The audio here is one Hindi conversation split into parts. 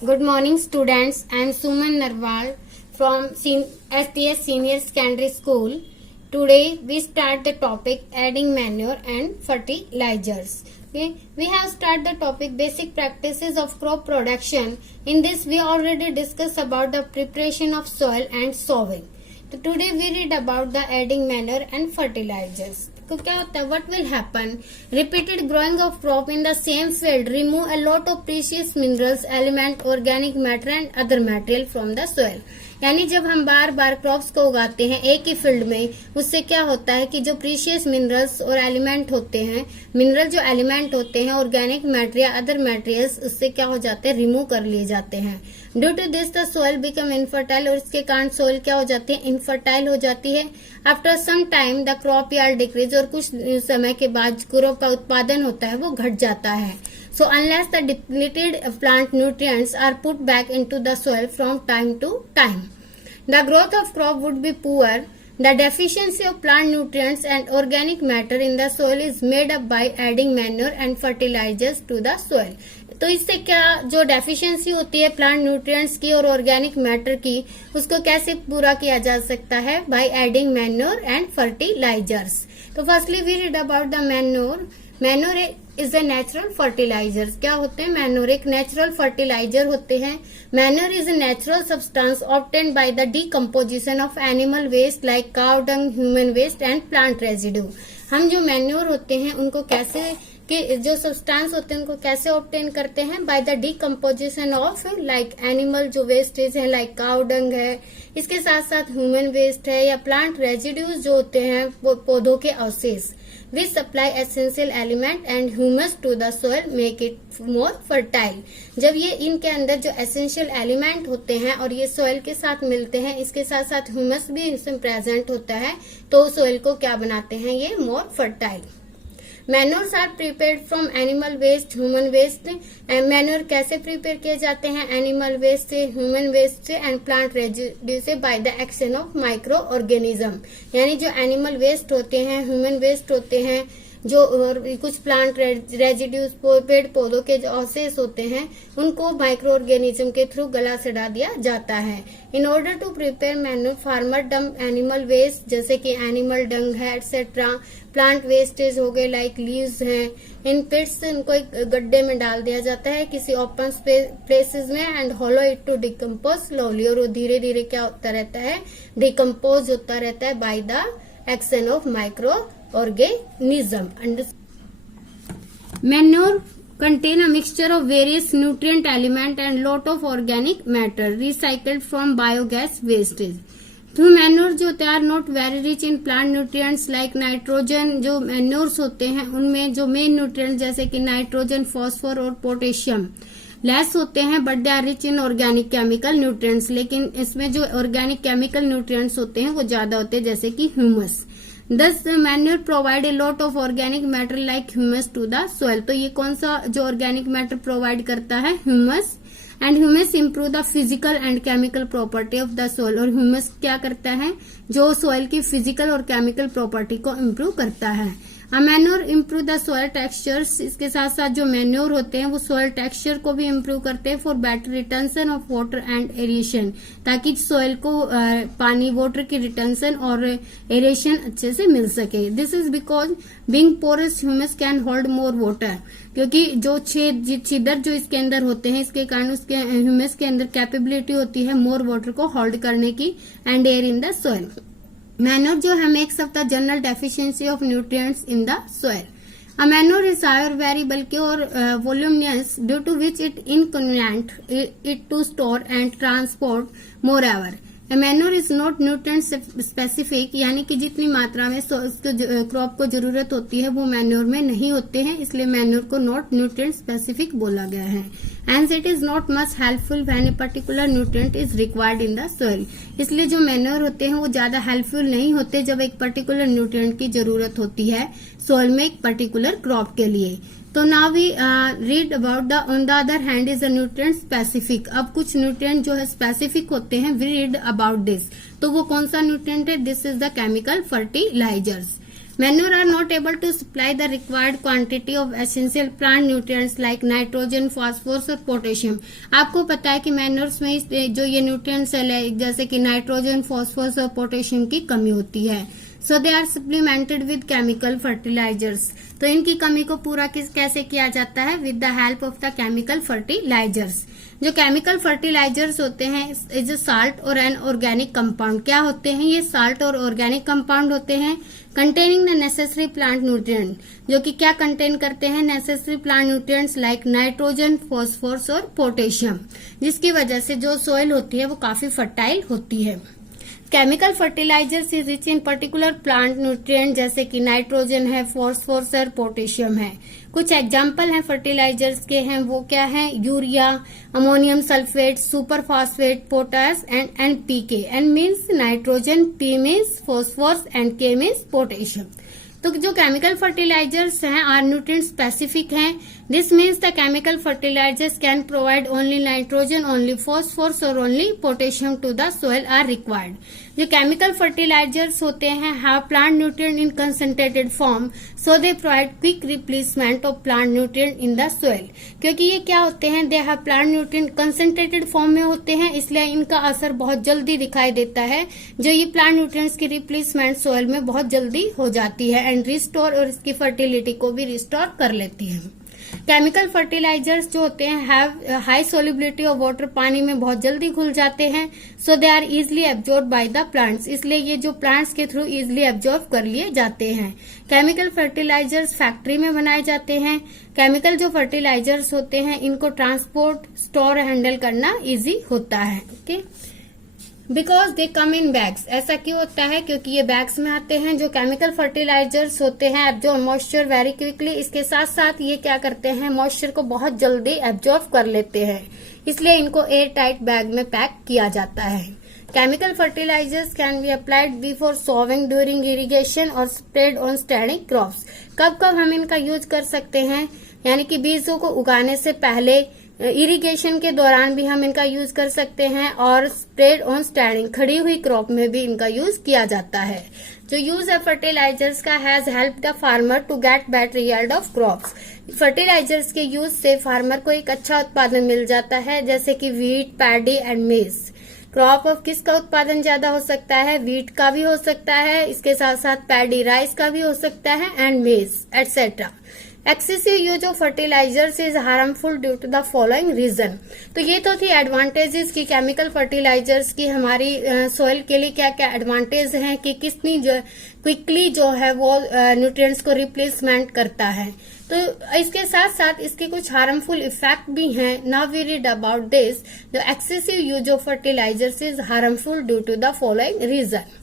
Good morning, students. I am Suman Narwal from STS Senior Secondary School. Today we start the topic adding manure and fertilizers. Okay, we have started the topic basic practices of crop production. In this we already discussed about the preparation of soil and sowing. So today we read about the adding manure and fertilizers. तो क्या होता है, what will happen? Repeated growing of crop in the same field remove a lot of precious minerals, element, organic matter and other material from the soil. यानी जब हम बार बार क्रॉप्स को उगाते हैं एक ही फील्ड में, उससे क्या होता है कि जो प्रीशियस मिनरल्स और एलिमेंट होते हैं, मिनरल जो एलिमेंट होते हैं, ऑर्गेनिक मैटेरियल, अदर मैटेरियल्स, उससे क्या हो जाते हैं, रिमूव कर लिए जाते हैं. Due to this the soil become infertile, और इसके कारण सोइल क्या हो जाती है, इनफर्टाइल हो जाती है. After some time the crop yield decrease, और कुछ समय के बाद क्रॉप का उत्पादन होता है वो घट जाता है. So unless the depleted plant nutrients are put back into the soil from time to time, the growth of crop would be poor. The deficiency of plant nutrients and organic matter in the soil is made up by adding manure and fertilizers to the soil. तो इससे क्या जो डेफिशिएंसी होती है प्लांट न्यूट्रिएंट्स की और ऑर्गेनिक मैटर की, उसको कैसे पूरा किया जा सकता है, by adding manure and fertilizers. तो firstly we read about the manure. Manure is a natural fertilizer. क्या होते हैं मैन्योर? एक नेचुरल फर्टिलाइजर होते हैं. Manure is a natural substance obtained by the decomposition of animal waste like cow dung, human waste and plant residue. हम जो मैन्योर होते हैं उनको कैसे कि जो सब्सटेंस होते हैं उनको कैसे ऑब्टेन करते हैं, by the decomposition of like animal जो वेस्टेज है, लाइक काउ डंग है, इसके साथ साथ ह्यूमन वेस्ट है, या प्लांट रेजिड्यूज जो होते हैं वो पौधों के अवशेष. We supply essential element and humus to the soil, make it more fertile. जब ये इनके अंदर जो एसेंशियल एलिमेंट होते हैं और ये सोइल के साथ मिलते हैं, इसके साथ साथ ह्यूमस भी इसमें प्रेजेंट होता है, तो सोइल को क्या बनाते हैं, ये more fertile. Manures are prepared from animal waste, human waste. Manure कैसे प्रिपेयर किए जाते हैं, एनिमल वेस्ट से, ह्यूमन वेस्ट से एंड प्लांट रेजिड्यू से, by the action of micro organism. यानी जो एनिमल वेस्ट होते हैं, ह्यूमन वेस्ट होते हैं, जो और कुछ प्लांट रेजिड्यूज, पेड़ पौधों के जो अवशेष होते हैं, उनको माइक्रो ऑर्गेनिज्म के थ्रू गला सड़ा दिया जाता है. In order to prepare manure, farmer dump animal waste जैसे कि एनिमल डंग है एटसेट्रा, प्लांट वेस्टेज हो गए लाइक लीव्स हैं, इन पिट्स इनको एक गड्ढे में डाल दिया जाता है किसी ओपन प्लेसेस में, and allow it to decompose slowly, और वो धीरे धीरे क्या होता रहता है, डिकम्पोज होता रहता है bye the action of micro organism. Manure contain a mixture of various nutrient element and lot of organic matter recycled from biogas wastage. तो मैन्योर जो होते हैं not very rich in plant nutrients like nitrogen. जो मैन्योर्स होते हैं उनमें जो मेन न्यूट्रिएंट जैसे कि नाइट्रोजन, फॉस्फोर और पोटेशियम लेस होते हैं, but they are rich in organic chemical nutrients. लेकिन इसमें जो ऑर्गेनिक केमिकल न्यूट्रिएंट्स होते हैं वो ज्यादा होते हैं जैसे कि humus. Thus manure provide a lot of organic matter like humus to the soil. तो ये कौन सा जो ऑर्गेनिक मैटर प्रोवाइड करता है, humus. And humus improve the physical and chemical property of the soil. और ह्यूमस क्या करता है, जो सोइल की फिजिकल और केमिकल प्रॉपर्टी को इम्प्रूव करता है. Manure improve the soil textures. इसके साथ साथ जो मैन्योर होते हैं वो सोइल टेक्सचर को भी इम्प्रूव करते हैं for better retention of water and aeration, ताकि सोइल को पानी, वाटर की रिटेंशन और एरेशन अच्छे से मिल सके. This is because being porous humus can hold more water. क्योंकि जो छिद्र जो इसके अंदर होते हैं, इसके कारण उसके ह्यूमस के अंदर कैपेबिलिटी होती है मोर वाटर को होल्ड करने की and air in the soil. Manure जो है makes up the general deficiency of nutrients in the soil. A manure is higher variable or voluminous due to which it inconvenient it to store and transport. Moreover, a manure is not nutrient specific, यानी कि जितनी मात्रा में क्रॉप को जरूरत होती है वो मैन्योर में नहीं होते हैं, इसलिए मैन्योर को नॉट न्यूट्रिएंट स्पेसिफिक बोला गया है. Hence it is not much helpful when a particular nutrient is required in the soil. इसलिए जो मैन्योर होते हैं वो ज्यादा हेल्पफुल नहीं होते जब एक पर्टिकुलर न्यूट्रिएंट की जरूरत होती है सोइल में एक पर्टिकुलर क्रॉप के लिए. तो now we read about the on the other hand is a nutrient specific. अब कुछ न्यूट्रिएंट जो है स्पेसिफिक होते हैं, वी रीड अबाउट दिस. तो वो कौन सा न्यूट्रिएंट है, this is the chemical fertilisers. Manure are not able to supply the required quantity of essential plant nutrients like nitrogen, phosphorus और पोटेशियम। आपको पता है कि मैन्योर्स में जो ये न्यूट्रिएंट्स है जैसे कि नाइट्रोजन, फॉस्फोरस और पोटेशियम की कमी होती है। So they are supplemented with chemical fertilizers. तो इनकी कमी को पूरा कैसे किया जाता है? With the help of the chemical fertilizers. जो केमिकल फर्टिलाइजर्स होते हैं इज साल्ट और एन ऑर्गेनिक कंपाउंड। क्या होते हैं ये? साल्ट और ऑर्गेनिक कंपाउंड होते हैं containing the necessary plant nutrient, जो कि क्या कंटेन करते हैं? Necessary plant nutrients like nitrogen, phosphorus और पोटेशियम, जिसकी वजह से जो सॉइल होती है वो काफी फर्टाइल होती है। Chemical fertilisers is rich in particular plant nutrient जैसे कि नाइट्रोजन है, फॉस्फोरस और पोटेशियम है। कुछ एग्जाम्पल हैं फर्टिलाइजर्स के हैं, वो क्या है? Urea, ammonium sulphate, super phosphate, potash and NPK. N means nitrogen, P means phosphorus and K means potassium. तो जो केमिकल फर्टिलाइजर्स हैं आर न्यूट्रिएंट स्पेसिफिक हैं। This means the chemical fertilisers can provide only nitrogen, only phosphorus और only potassium to the soil are required. जो केमिकल फर्टिलाइजर्स होते हैं have plant nutrient in concentrated form, so they provide quick replacement of plant nutrient in the soil. क्योंकि ये क्या होते हैं? They have plant nutrient concentrated form में होते हैं, इसलिए इनका असर बहुत जल्दी दिखाई देता है। जो ये प्लांट न्यूट्रिएंट्स की रिप्लेसमेंट सोइल में बहुत जल्दी हो जाती है एंड रिस्टोर, और इसकी फर्टिलिटी को भी रिस्टोर कर लेती है। केमिकल फर्टिलाइजर्स जो होते हैं have high solubility of water, पानी में बहुत जल्दी घुल जाते हैं। So they are easily absorb by the plants, इसलिए ये जो प्लांट्स के थ्रू इजिली एब्जॉर्ब कर लिए जाते हैं। केमिकल फर्टिलाइजर्स फैक्ट्री में बनाए जाते हैं। केमिकल जो फर्टिलाइजर्स होते हैं इनको ट्रांसपोर्ट, स्टोर, हैंडल करना इजी होता है। Okay, because they come in bags. ऐसा क्यों होता है? क्योंकि ये बैग्स में आते हैं। जो केमिकल फर्टिलाइजर्स होते हैं एब्जॉर्ब मॉइस्चर वेरी क्विकली, इसके साथ साथ ये क्या करते हैं? मॉइस्चर को बहुत जल्दी एब्जॉर्ब कर लेते हैं, इसलिए इनको एयर टाइट बैग में पैक किया जाता है। Chemical fertilisers can be applied before sowing, during irrigation और स्प्रेड ऑन स्टैंडिंग क्रॉप्स। कब कब हम इनका यूज कर सकते हैं? यानी कि बीजों को उगाने से पहले, इरिगेशन के दौरान भी हम इनका यूज कर सकते हैं, और स्प्रेड ऑन स्टैंडिंग, खड़ी हुई क्रॉप में भी इनका यूज किया जाता है। जो यूज है फर्टिलाइजर्स का has help the farmer to get better yield of crops. Fertilisers के यूज से फार्मर को एक अच्छा उत्पादन मिल जाता है, जैसे कि wheat, paddy and maize. Crop of किसका उत्पादन ज्यादा हो सकता है? वीट का भी हो सकता है, इसके साथ साथ पैडी, राइस का भी हो सकता है, and maize etcetera. Excessive use of fertilisers is harmful due to the following reason. तो ये तो थी एडवांटेजेस की केमिकल फर्टिलाइजर्स की हमारी सोइल के लिए क्या क्या एडवांटेज हैं कि कितनी क्विकली जो है वो न्यूट्रिएंट्स को रिप्लेसमेंट करता है। तो इसके साथ साथ इसके कुछ हार्मफुल इफेक्ट भी हैं। Now we read about this. The excessive use of fertilisers is harmful due to the following reason.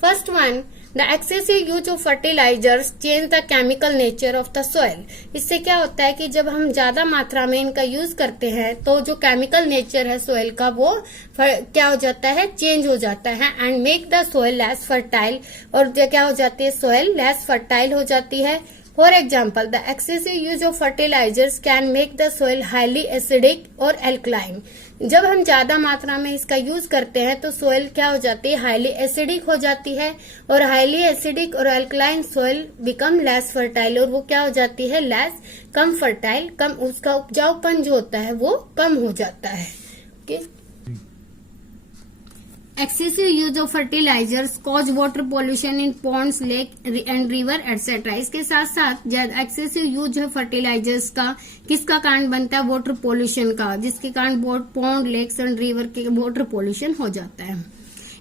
First one, the excessive use of fertilisers change the chemical nature of the soil. इससे क्या होता है कि जब हम ज्यादा मात्रा में इनका यूज करते हैं तो जो केमिकल नेचर है सोइल का वो क्या हो जाता है? चेंज हो जाता है and make the soil less fertile, और क्या हो जाती है? सोइल लेस फर्टाइल हो जाती है। For example, the excessive use of fertilisers can make the soil highly acidic और एल्कलाइन। जब हम ज्यादा मात्रा में इसका यूज करते हैं तो सोइल क्या हो जाती है? हाईली एसिडिक हो जाती है, और हाईली एसिडिक और alkaline soil become less fertile, और वो क्या हो जाती है? लेस, कम फर्टाइल, कम, उसका उपजाऊपन जो होता है वो कम हो जाता है। Okay, excessive use of fertilisers cause water pollution in ponds, lake and river etcetera. इसके साथ साथ एक्सेसिव यूज है फर्टिलाइजर्स का किसका कारण बनता है? वाटर पॉल्यूशन का, जिसके कारण पॉन्ड, लेक्स एंड रिवर के वाटर पॉल्यूशन हो जाता है।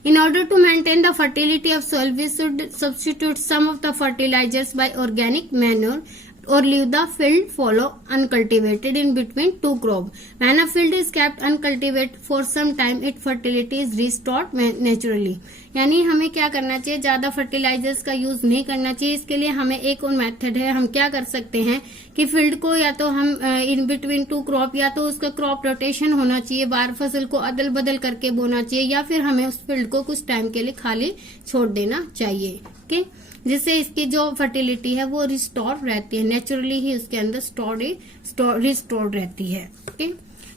In order to maintain the fertility of soil, we should substitute some of the fertilizers by organic manure or leave the field fallow uncultivated in between two crops. When a field is kept uncultivated for some time, its fertility is restored naturally. यानी हमें क्या करना चाहिए? ज्यादा फर्टिलाइजर्स का यूज नहीं करना चाहिए। इसके लिए हमें एक और मेथड है। हम क्या कर सकते हैं कि फील्ड को या तो हम इन बिटवीन टू क्रॉप, या तो उसका क्रॉप रोटेशन होना चाहिए, बार फसल को अदल बदल करके बोना चाहिए, या फिर हमें उस फील्ड को कुछ टाइम के लिए खाली छोड़ देना चाहिए। ओके, जिससे इसकी जो फर्टिलिटी है वो रिस्टोर रहती है, नेचुरली ही उसके अंदर रिस्टोर्ड रहती है। Okay,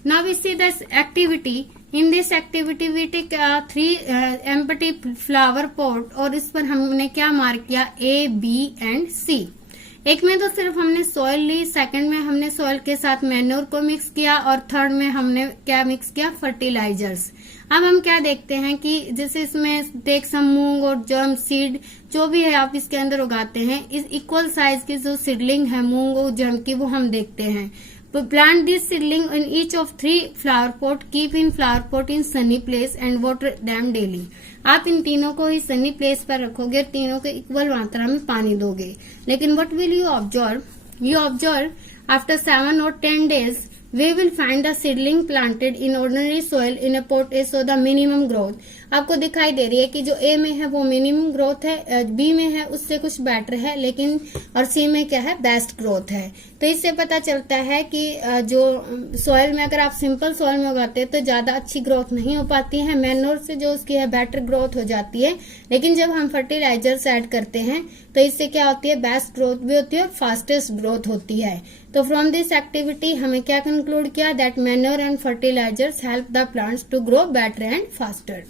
Now we see this activity. In this activity we take 3 empty flower pot और इस पर हमने क्या मार्क किया, A, B and C. एक में तो सिर्फ हमने सॉइल ली, सेकंड में हमने सॉइल के साथ मैन्योर को मिक्स किया और थर्ड में हमने क्या मिक्स किया, फर्टिलाइजर्स. अब हम क्या देखते हैं कि जैसे इसमें टेक सम मूंग और जर्म सीड, जो भी है आप इसके अंदर उगाते हैं, इस इक्वल साइज की जो सीडलिंग है मूंग और जर्म की, वो हम देखते हैं. Plant this seedling in each of 3 flower pot. Keep in flower pot in sunny place and water them daily. आप इन तीनों को ही सनी प्लेस पर रखोगे और तीनों को इक्वल मात्रा में पानी दोगे. लेकिन what will you observe? You observe after 7 or 10 days we will find the seedling planted in ordinary soil in a pot is so the minimum growth. आपको दिखाई दे रही है कि जो A में है वो मिनिमम ग्रोथ है, B में है उससे कुछ बेटर है, लेकिन और C में क्या है, बेस्ट ग्रोथ है. तो इससे पता चलता है कि जो सॉइल में अगर आप सिंपल सॉइल में उगाते हैं तो ज्यादा अच्छी ग्रोथ नहीं हो पाती है, मैन्योर से जो उसकी है बेटर ग्रोथ हो जाती है. लेकिन जब हम फर्टिलाइजर्स ऐड करते हैं तो इससे क्या होती है, बेस्ट ग्रोथ भी होती है और फास्टेस्ट ग्रोथ होती है. तो फ्रॉम दिस एक्टिविटी हमें क्या कंक्लूड किया, that manure and fertilisers help the plants to grow better and faster.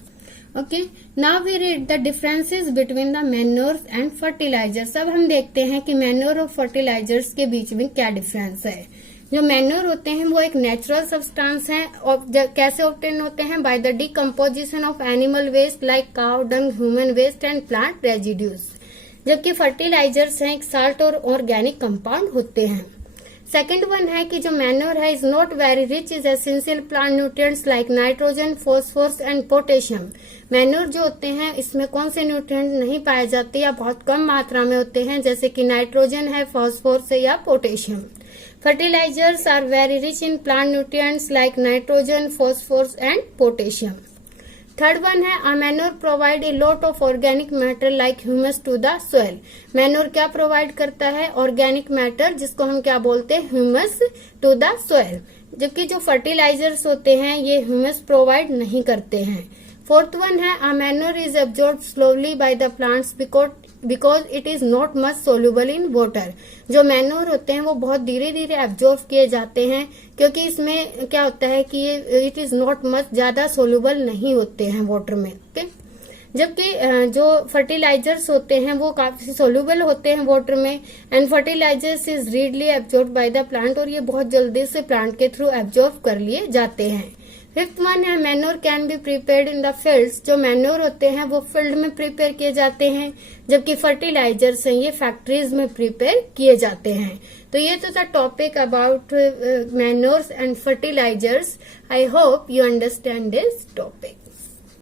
Okay, now we read the differences between the manure and fertilisers. अब हम देखते हैं कि मैन्योर और फर्टिलाइजर्स के बीच में क्या डिफरेंस है. जो मैन्योर होते हैं वो एक नेचुरल सब्सटेंस है और कैसे ऑब्टेन होते हैं, by the decomposition of animal waste like cow dung, human waste and plant residues. जबकि फर्टिलाइजर्स हैं एक साल्ट और ऑर्गेनिक कंपाउंड होते हैं. सेकेंड वन है कि जो मैन्योर है is not very rich is essential plant nutrients like nitrogen, phosphorus and potassium. Manure जो होते हैं इसमें कौन से न्यूट्रिएंट नहीं पाए जाते या बहुत कम मात्रा में होते हैं, जैसे कि नाइट्रोजन है, फॉस्फोरस है या potassium. Fertilizers are very rich in plant nutrients like nitrogen, phosphorus and potassium. Third one है a manure provide a lot of organic matter like humus to the soil. Manure क्या प्रोवाइड करता है, ऑर्गेनिक मैटर, जिसको हम क्या बोलते हैं, ह्यूमस टू द सोइल. जबकि जो फर्टिलाइजर्स होते हैं ये ह्यूमस प्रोवाइड नहीं करते हैं. फोर्थ वन है a manure is absorbed slowly by the plants because it is not much soluble in water. जो मैन्योर होते हैं वो बहुत धीरे धीरे एब्जॉर्ब किए जाते हैं क्योंकि इसमें क्या होता है कि ये इट इज नॉट मच, ज्यादा सोल्यूबल नहीं होते हैं वाटर में. ओके, जबकि जो फर्टिलाइजर्स होते हैं वो काफी सोल्यूबल होते हैं वाटर में and fertilisers is readily absorb by the plant और ये बहुत जल्दी से प्लांट के थ्रू एब्जॉर्ब कर लिए जाते हैं. फिफ्थ वन है manure can be prepared in the fields. जो मैन्योर होते हैं वो फील्ड में प्रिपेयर किए जाते हैं, जबकि फर्टिलाइजर्स हैं ये फैक्ट्रीज में प्रिपेयर किए जाते हैं. तो ये तो था topic about manures and fertilisers. I hope you understand this topic.